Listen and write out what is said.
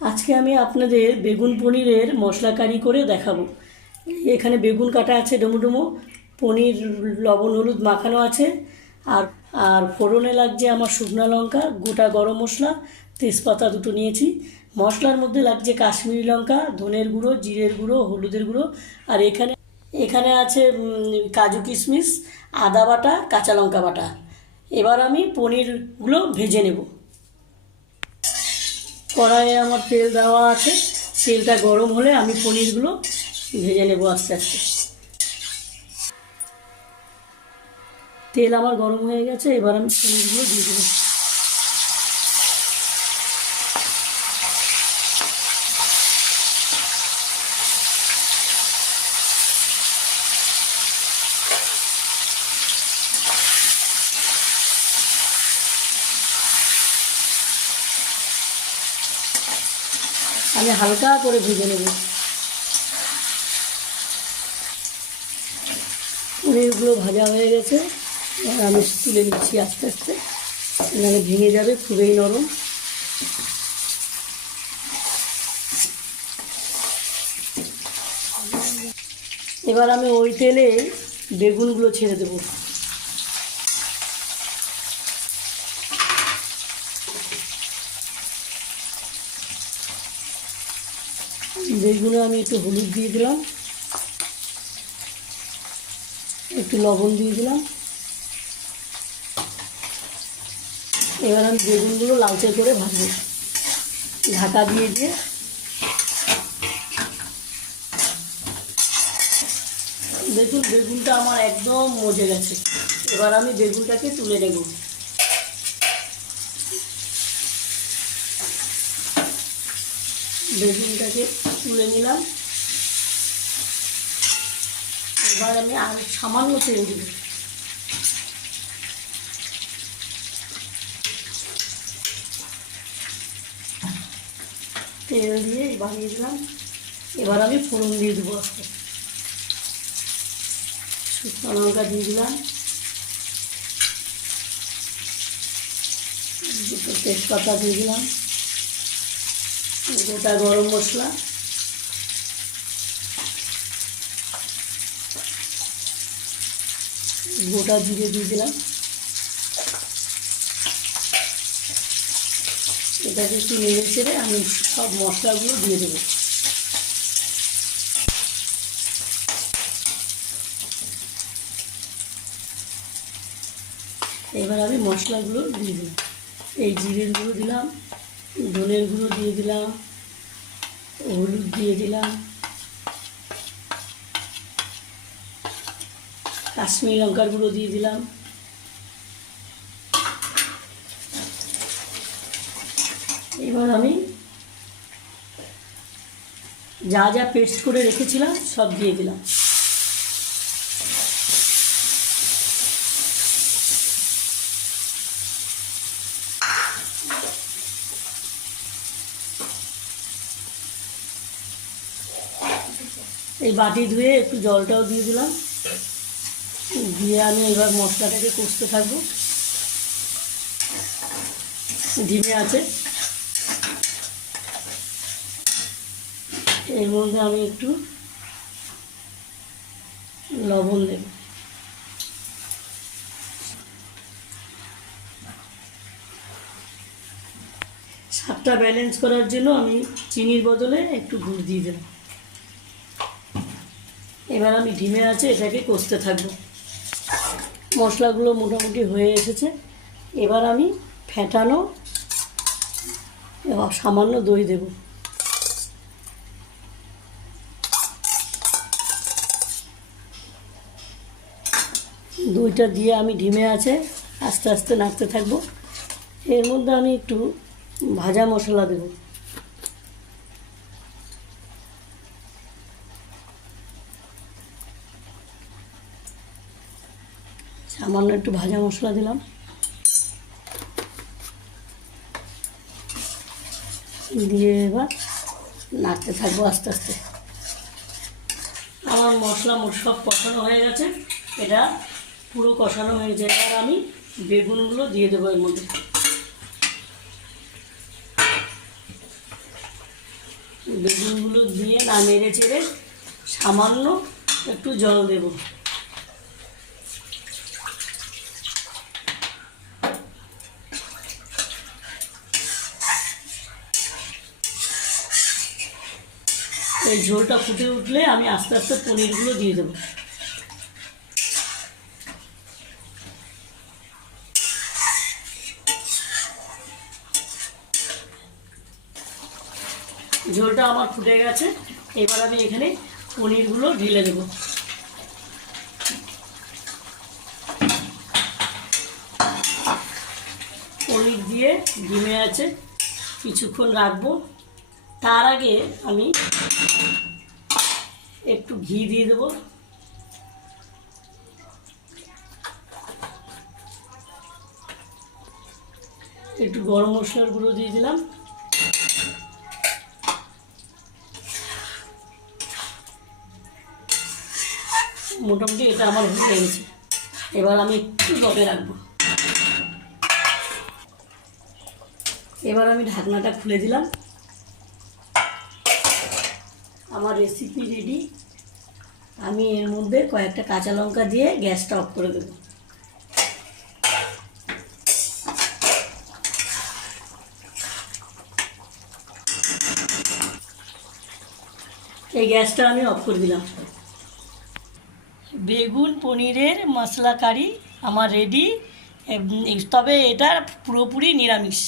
আজকে আমি আপনাদের বেগুন পনিরের মশলা কারি করে দেখাবো। এখানে বেগুন কাটা আছে ডুমো পনির, লবণ, হলুদ মাখানো আছে, আর আর ফোড়নে লাগছে আমার শুকনো লঙ্কা, গোটা গরম মশলা, তেজপাতা দুটো নিয়েছি। মশলার মধ্যে লাগছে কাশ্মীরি লঙ্কা, ধনের গুঁড়ো, জিরের গুঁড়ো, হলুদের গুঁড়ো, আর এখানে এখানে আছে কাজু কিশমিশ, আদা বাটা, কাঁচা লঙ্কা বাটা। এবার আমি পনিরগুলো ভেজে নেব। কড়াইয়ে আমার তেল দেওয়া আছে। তেলটা গরম হলে আমি পনিরগুলো ভেজে নেব আস্তে আস্তে। তেল আমার গরম হয়ে গেছে, এবার আমি পনিরগুলো দিয়ে দেবো। আমি হালকা করে ভেজে নেব। পনিরগুলো ভাজা হয়ে গেছে। এবার আমি তুলে নিচ্ছি আস্তে আস্তে। এখানে ভেঙে যাবে খুবই নরম। এবার আমি ওই তেলে বেগুনগুলো ছেড়ে দেবো। বেগুনে আমি একটু হলুদ দিয়ে দিলাম। একটু লবণ দিয়ে দিলাম। এবার আমি বেগুনগুলো লালচে করে ভাজবো। ঢাকা দিয়ে দিয়ে। দেখুন, বেগুনটা আমার একদম মজে গেছে। এবার আমি বেগুনটাকে তুলে নেব। বেগুনটাকে তুলে নিলাম। এবার আমি আর সামান্য তেল দিব। তেল দিয়ে বানিয়ে দিলাম। এবার আমি ফোড়ন দিয়ে দেবো আস্তে। শুকনো লঙ্কা দিয়ে দিলাম। দুটো তেজপাতা দিয়ে দিলাম। গোটা গরম মশলা। গোটা জিরে দিয়ে দিলাম। এটাকে একটু নেড়ে ছেড়ে আমি সব মশলাগুলো দিয়ে দেবো। এবার আমি মশলাগুলো দিয়ে দিলাম। এই জিরের গুঁড়ো দিলাম। ধনের গুঁড়ো দিয়ে দিলাম, হলুদ দিয়ে দিলাম, কাশ্মীরি লঙ্কার গুঁড়ো দিয়ে দিলাম। এবার আমি যা যা পেস্ট করে রেখেছিলাম সব দিয়ে দিলাম। এই বাটি ধুয়ে একটু জলটাও দিয়ে দিলাম। দিয়ে আমি এবার মশলাটাকে কষতে থাকব। ডিমে আছে। এর মধ্যে আমি একটু লবণ দেব। স্বাদটা ব্যালেন্স করার জন্য আমি চিনির বদলে একটু গুড় দিয়ে দিলাম। এবার আমি ডিমে আছে, এটাকে কষতে থাকব। মশলাগুলো মোটামুটি হয়ে এসেছে। এবার আমি ফেটানো সামান্য দই দেব। দইটা দিয়ে আমি ডিমে আছে, আস্তে আস্তে নাড়তে থাকব। এর মধ্যে আমি একটু ভাজা মশলা দেবো। সামান্য একটু ভাজা মশলা দিলাম। দিয়ে এবার নাড়তে থাকব আস্তে আস্তে। আমার মশলা মোট সব কষানো হয়ে গেছে। এটা পুরো কষানো হয়ে এবার আমি বেগুনগুলো দিয়ে দেবো এর মধ্যে। বেগুনগুলো দিয়ে না নেড়ে চেড়ে সামান্য একটু জল দেব। এই ঝোলটা ফুটে উঠলে আমি আস্তে আস্তে পনিরগুলো দিয়ে দেবো। ঝোলটা আমার ফুটে গেছে, এবার আমি এখানে পনিরগুলো ঢেলে দেবো। পনির দিয়ে ডিমে আছে, কিছুক্ষণ রাখব। তার আগে আমি একটু ঘি দিয়ে দেবো। একটু গরম মশলার গুঁড়ো দিয়ে দিলাম। মোটামুটি এটা আমার হয়ে গেছে। এবার আমি একটু দমে রাখব। এবার আমি ঢাকনাটা খুলে দিলাম। আমার রেসিপি রেডি আমি এর মধ্যে কয়েকটা কাঁচা লঙ্কা দিয়ে গ্যাসটা অফ করে দেবো। এই গ্যাসটা আমি অফ করে দিলাম। বেগুন, পনিরের মশলা কারি আমার রেডি তবে এটা পুরোপুরি নিরামিষ।